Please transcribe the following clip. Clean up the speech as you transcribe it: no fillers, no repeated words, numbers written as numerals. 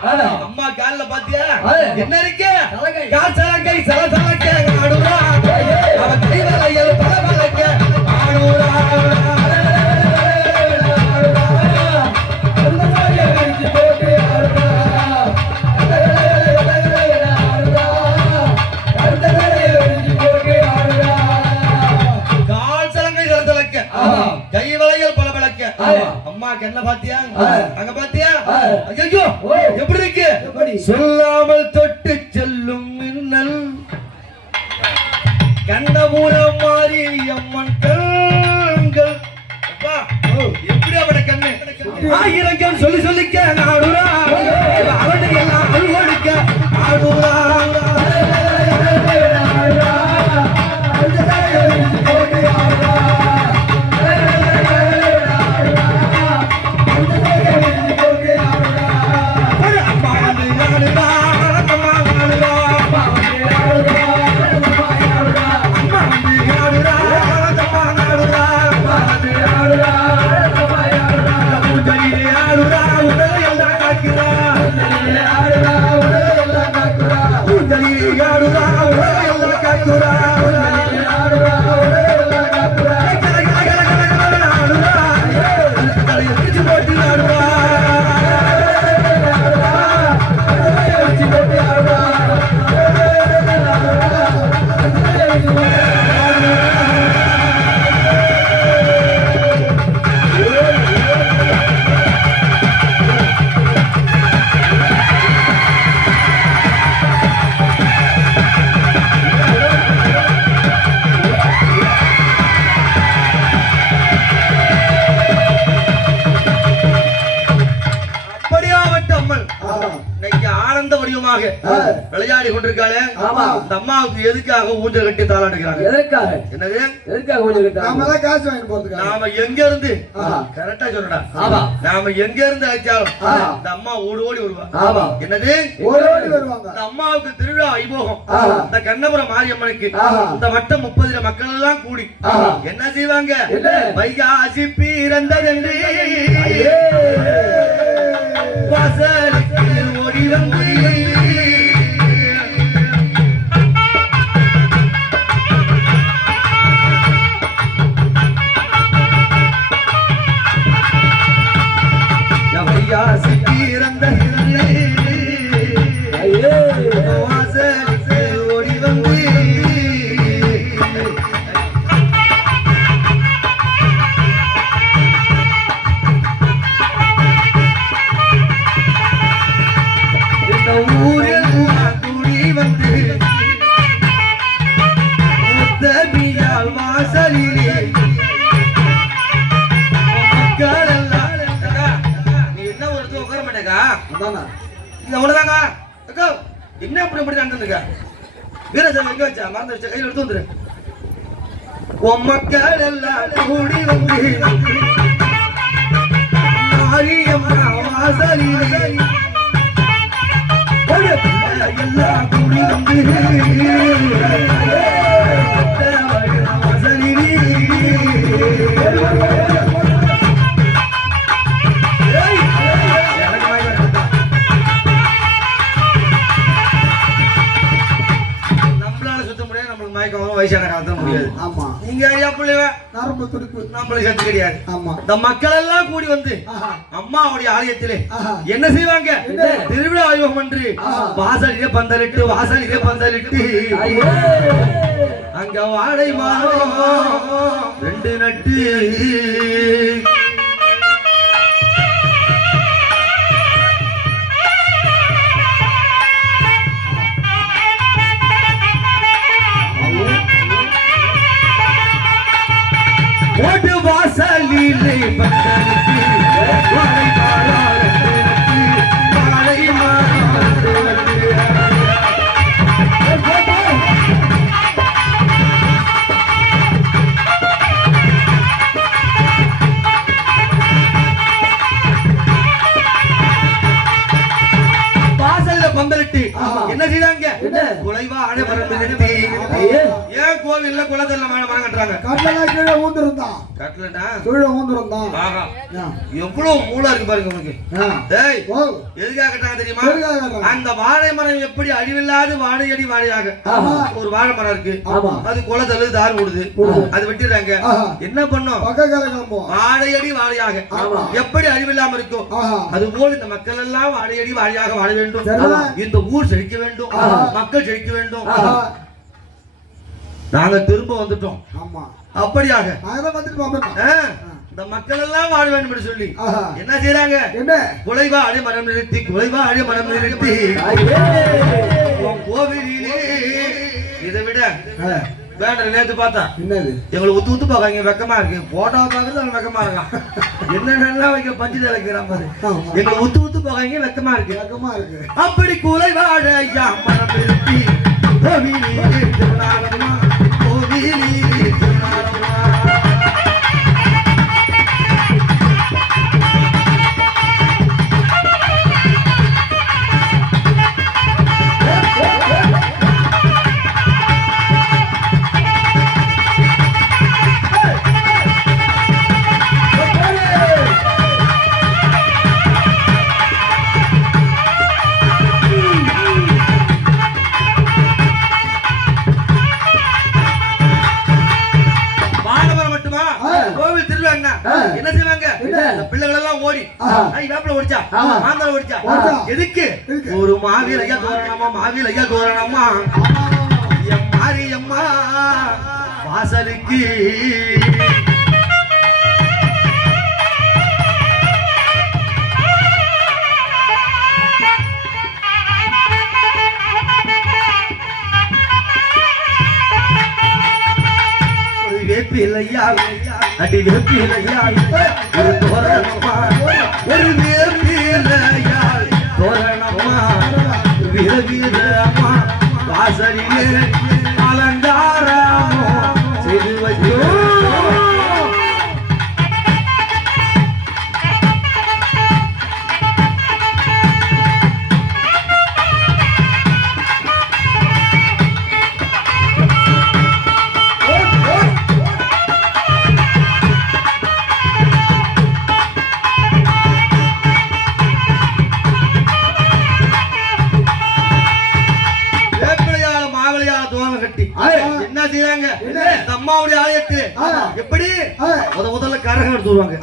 அம்மா கால்ல பாத்தியா என்ன இருக்கு காசலங்கை சலசலக்க ஆடுறா அவ கைவளையல் பலபலக்க ஆடுறா அம்மாக்கு என்ன பாத்தியா அங்க பாத்தியா ஐயோ எப்படி இருக்கு சொல்லாமல் தொட்டு செல்லும் மின்னல் கண்ணபுரம் மாறி அம்மன் கண்கள் எப்படி அவட கண்ணு ஆயிரம் சொல்லி சொல்லிக்க நாடுறா அவனை எல்லாம் அழுவடிக்க ஆடுறா விளையாடி கொண்டிருக்காளே அந்த அம்மாவுக்கு எதுக்காக ஊஞ்சல் கட்டி தாளாடுகிறாங்க எதற்காக என்னது எதுக்காக ஊஞ்சல் கட்டி நாம தான் காசு வாங்கி போறதுக்கு நாம எங்க இருந்து கரெக்ட்டா சொல்றடா ஆமா நாம எங்க இருந்து அழைச்சாலும் அந்த அம்மா ஓடி ஓடி வருவாங்க ஆமா என்னது ஓடி ஓடி வருவாங்க அந்த அம்மாவுக்கு திருவிழா ஐபோகம் அந்த கண்ணபுரம் மாரியம்மனுக்கு இந்த வட்டம் 30 மக்கள் எல்லாம் கூடி என்ன செய்வாங்க வைகாசி பிறந்ததென்று வாசலுக்கு ஓடி வந்து என்ன அப்படி அப்படி நடந்துருக்க வீரசன் எங்க வச்சா மறந்து வச்ச கையில் எடுத்து வந்துரு மக்கள் எல்லாம் கூடி வந்து மாரியம்மா வாசலிலே எல்லாம் கூடி வந்து வாசலிலே வயசான காலத்துல முடியாது ஆமா நீங்க ஐயா பிள்ளைவ நரம்பு துடிப்பு நம்மள சத்து கிடையாது ஆமா இந்த மக்கள் எல்லாம் கூடி வந்து அம்மாவுடைய ஆலயத்திலே என்ன செய்வாங்க திருவிழா ஆய்வகம் என்று வாசலிலே பந்தலிட்டு அங்க வாழை மரம் 2 நட்டு ஓடு வாசலிலே பந்தலிட்டு வாழை வாசல்ல பந்தலிட்டு என்ன செய்றாங்க குலைவா ஆட பரந்து நிறுத்தி ஏன் கோவில்ல குளத்துல மரம் கட்டுறாங்க. கட்டலாம் கீழே ஊந்துருந்தான். கட்டலடா கீழே ஊந்துருந்தான். ஆஹா எவ்வளவு மூளை இருக்கு பாருங்க உங்களுக்கு. டேய் எதுக்காக கட்டாங்க தெரியுமா? அந்த வாழை மரம் எப்படி அழிவில்லாத வாழையடி வாழையாக ஒரு வாழை மரம் இருக்கு. அது குளத்துல தார் ஓடுது. அது வெட்டிடுறாங்க. என்ன பண்ணும்? வாழையடி வாழையாக எப்படி அழிவில்லாம இருக்கும் அது போல இந்த மக்கள் எல்லாம் வாழையடி வாழையாக வாழ வேண்டும். இந்த ஊர் செழிக்க வேண்டும். மக்கள் செழிக்க வேண்டும். நாங்க திரும்ப வந்துட்டோம். அப்படியாக இந்த மக்கள் எல்லாம் வாழ வேண்டும் என்று சொல்லி என்ன செய்யறாங்க? குலைவா அழி மரம் நிறுத்தி குலைவா அழி மரம் நிறுத்தி கோவிலிலே இதை விட வேண்டாம். நேற்று பார்த்தா எங்களை உத்து உத்து பாக்காங்க வெக்கமா இருக்கு. போட்டோ பாக்குறது வெக்கமா இருக்கான். என்னென்ன வைக்க பஞ்சு தலைக்கிறான் பாரு. எங்களை உத்து உத்து பாக்காங்க வெக்கமா இருக்கு. அப்படி கூலை வாழ மரம் நிறுத்தி கோவிலிலே திருநாளம்மா கோவிலிலே திருநாளம்மா. என்ன செய்வாங்க? பிள்ளைகள் எல்லாம் ஓடி வேப்பில ஓடிச்சா மாந்தரம் ஓடிச்சா எதுக்கு? ஒரு மாவில ஐயா தோரணமா மாவில ஐயா தோரணமா எம் மாரியம்மா வாசலுக்கு வேப்பிலையா அடி வேப்பிலையா ஒரு தோரணமா ஒரு வேப்பிலையா தோரணமா வீர வீரம்மா வாசலிலே அலங்காரமோ செய்து வைக்கிறோம். என்ன செய்யறாங்க? அம்மாவுடைய ஆலயத்தில் எப்படி முதல்ல கரகம் எடுத்து வருவாங்க.